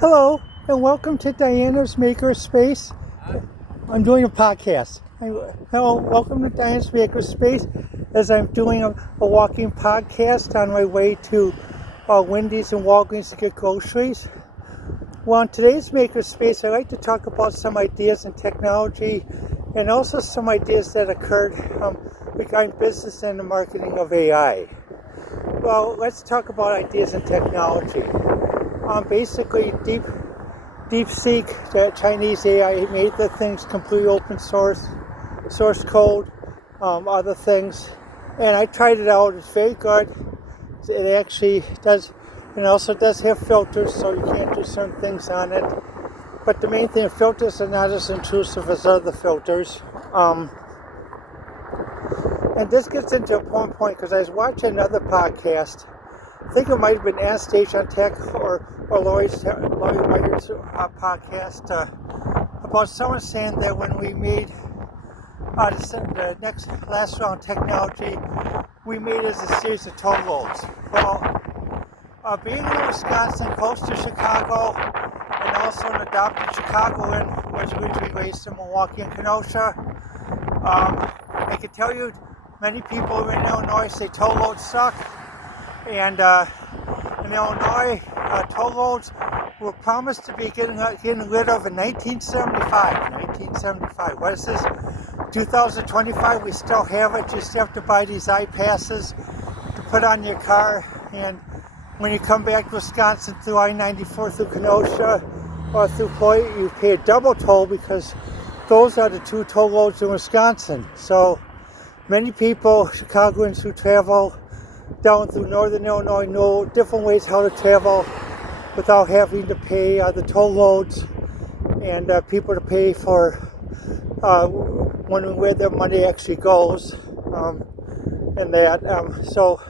Hello, and welcome to Diana's Makerspace. I'm doing a podcast. Hello, welcome to Diana's Makerspace as I'm doing a walking podcast on my way to Wendy's and Walgreens to get groceries. Well, in today's Makerspace, I'd like to talk about some ideas in technology and also some ideas that occurred regarding business and the marketing of AI. Well, let's talk about ideas in technology. Basically, DeepSeek, the Chinese AI, made the things completely open source code, other things, and I tried it out. It's very good. It actually does, and also does have filters, so you can't do certain things on it. But the main thing, filters are not as intrusive as other filters. And this gets into a point because I was watching another podcast. I think it might have been Ask Stage on Tech or Lori Whiter's podcast about someone saying that when we made the last round technology, we made it as a series of toll roads. Well, being in Wisconsin, close to Chicago, and also an adopted Chicagoan who was originally raised in Milwaukee and Kenosha, I can tell you many people in Illinois say toll roads suck. And in Illinois, toll roads were promised to be getting rid of in 1975. What is this? 2025, we still have it. You still have to buy these iPasses to put on your car. And when you come back to Wisconsin through I-94 through Kenosha or through Floyd, you pay a double toll because those are the two toll roads in Wisconsin. So many people, Chicagoans who travel down through northern Illinois, know different ways how to travel without having to pay the toll roads and people to pay for where their money actually goes, and that. So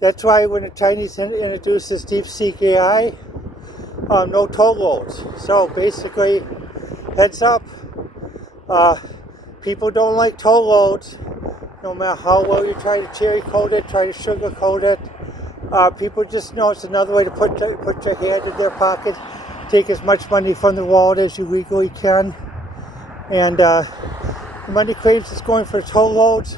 that's why when the Chinese introduces DeepSeek AI, no toll roads. So basically, heads up, people don't like toll roads. No matter how well you try to cherry coat it, try to sugar coat it, people just know it's another way to put your hand in their pocket, take as much money from the wallet as you legally can, and the money claims it's going for toll roads.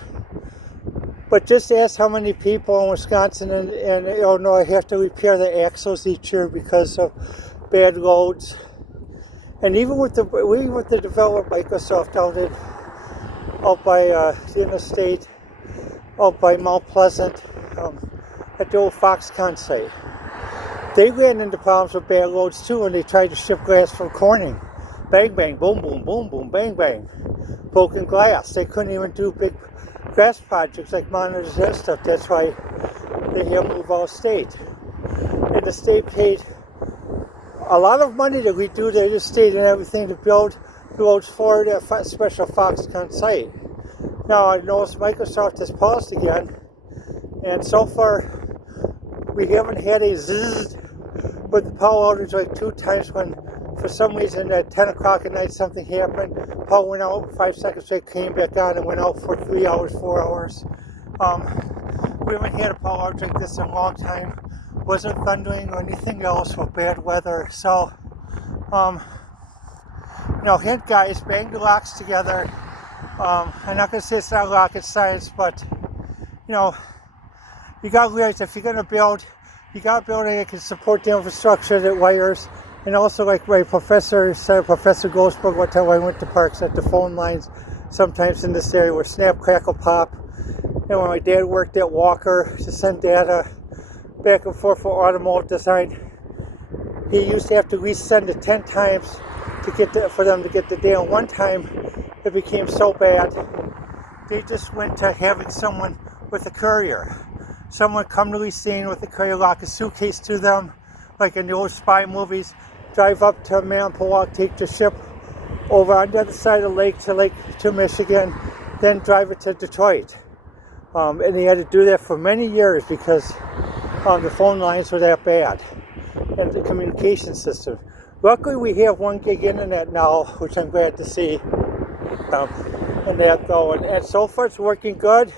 But just ask how many people in Wisconsin and Illinois have to repair their axles each year because of bad roads. And even with the developer Microsoft out by the interstate, out by Mount Pleasant, at the old Foxconn site. They ran into problems with bad roads too when they tried to ship glass from Corning. Bang, bang, boom, boom, boom, boom, bang, bang. Broken glass. They couldn't even do big glass projects like monitors and stuff. That's why they had to move out of state. And the state paid a lot of money to redo their state and everything to build roads for their special Foxconn site. Now I noticed Microsoft has paused again, and so far we haven't had a zzz with the power outage like 2 times when for some reason at 10 o'clock at night something happened. Power went out 5 seconds straight, came back on and went out for 3 hours, 4 hours. We haven't had a power outage like this in a long time. Wasn't thundering or anything else with bad weather. So hint guys, bang the locks together. I'm not going to say it's not rocket science, but, you got to realize if you're going to build, you got to build that can support the infrastructure that wires. And also, like my professor said, Professor Goldsberg, one time I went to parks at the phone lines sometimes in this area were snap, crackle, pop. And when my dad worked at Walker to send data back and forth for automotive design, he used to have to resend it 10 times for them to get the data. One time it became so bad they just went to having someone with a courier. Someone come to the scene with a courier, lock a suitcase to them, like in the old spy movies, drive up to Manitowoc, take the ship over on the other side of the lake to Michigan, then drive it to Detroit. And they had to do that for many years because the phone lines were that bad and the communication system. Luckily, we have 1 gig internet now, which I'm glad to see. And that going, and so far it's working good,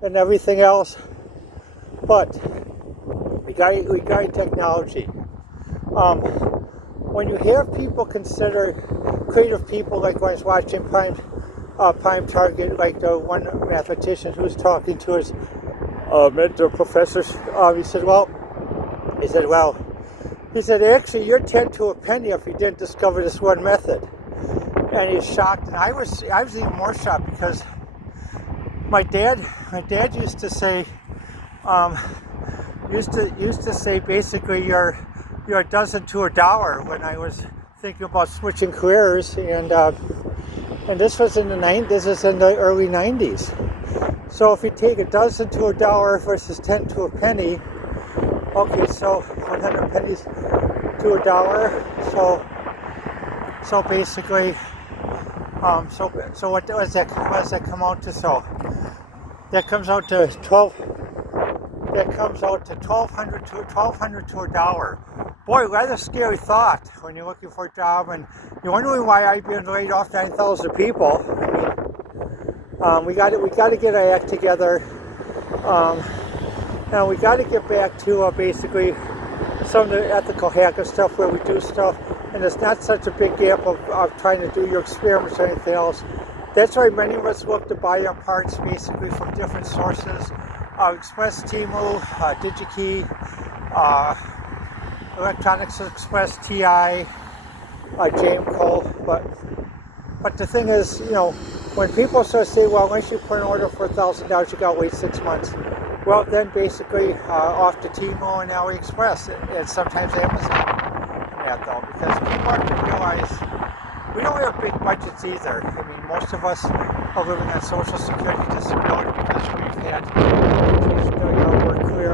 and everything else. But regarding technology, when you have people consider creative people, like when I was watching Prime Target, like the one mathematician who was talking to his mentor professors, he said, actually, you're 10 to a penny if you didn't discover this one method. And he's shocked, and I was even more shocked because my dad used to say, basically you're a dozen to a dollar when I was thinking about switching careers, and this was in the early 90s. So if you take a dozen to a dollar versus 10 to a penny, okay, so 100 pennies to a dollar. So basically, so what does that come out to? So that comes out to 1,200 to a dollar. Boy, rather scary thought when you're looking for a job and you're wondering why I've been laid off 9,000 people. I mean, we got to get our act together. And we got to get back to basically some of the ethical hacker stuff where we do stuff, and it's not such a big gap of trying to do your experiments or anything else. That's why many of us look to buy our parts basically from different sources. Express Timu, DigiKey, Electronics Express, TI, Jameco. But the thing is, when people sort of say, well, once you put an order for $1,000, you got to wait 6 months. Well, then basically off to Temu and AliExpress, and sometimes Amazon. And that though, because people have to realize we don't have big budgets either. I mean, most of us are living on Social Security disability because we've had we're clear,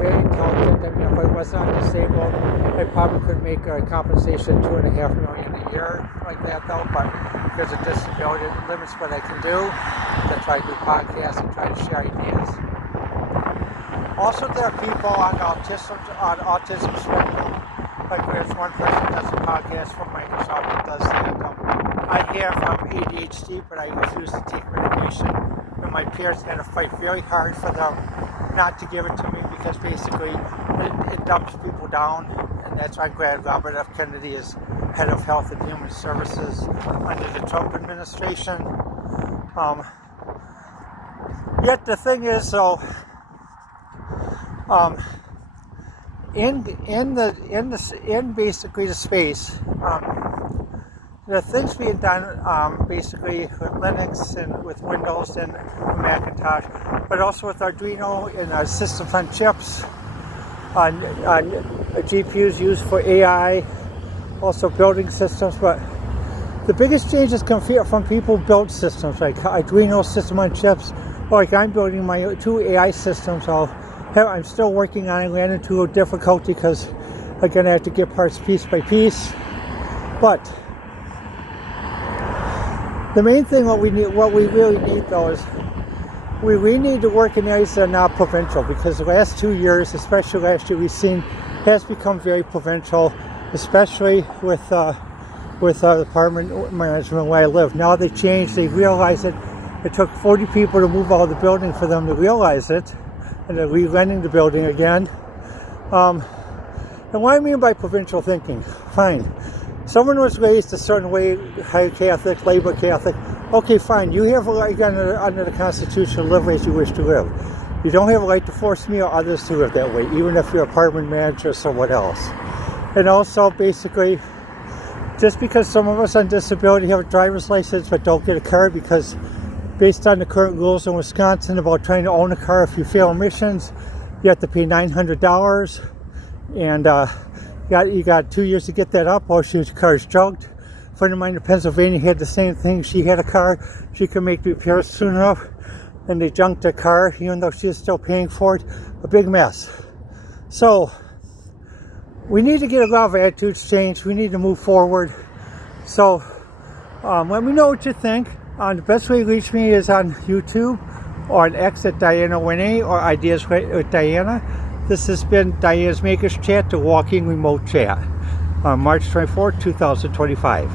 very intelligent. I mean, if I wasn't disabled, I probably could make a compensation $2.5 million a year like that though, but because of disability, it limits what I can do. That's why I do podcasts and try to share ideas. Also, there are people on autism spectrum. Like there's one person who does a podcast from Microsoft that does that. I have ADHD, but I refuse to take medication. And my peers had to fight very hard for them not to give it to me because basically it dumps people down. And that's why I'm glad Robert F. Kennedy is head of Health and Human Services under the Trump administration. Yet the thing is, though, in basically the space, the things being done basically with Linux and with Windows and Macintosh, but also with Arduino and our systems on chips, on GPUs used for AI, also building systems. But the biggest changes come from people who build systems like Arduino system on chips. Like I'm building my 2 AI systems. I'm still working on it. I ran into a difficulty because I'm gonna have to get parts piece by piece. But the main thing what we really need though is we need to work in areas that are not provincial, because the last 2 years, especially last year, we've seen has become very provincial, especially with the apartment management where I live. Now they changed. They realized that it took 40 people to move out of the building for them to realize it, and they're re-renting the building again. And what I mean by provincial thinking, fine. Someone was raised a certain way, high Catholic, labor Catholic. Okay, fine. You have a right under the Constitution to live as you wish to live. You don't have a right to force me or others to live that way, even if you're apartment manager or someone else. And also, basically, just because some of us on disability have a driver's license but don't get a car, because based on the current rules in Wisconsin about trying to own a car, if you fail emissions, you have to pay $900, and you got 2 years to get that up, or your car's junked. A friend of mine in Pennsylvania had the same thing. She had a car, she could make repairs soon enough, and they junked the car, even though she was still paying for it. A big mess. So we need to get a lot of attitudes changed. We need to move forward. So let me know what you think. The best way to reach me is on YouTube or on X at Diana Winnie or Ideas with Diana. This has been Diana's Makers Chat, the Walking Remote Chat, on March 24, 2025.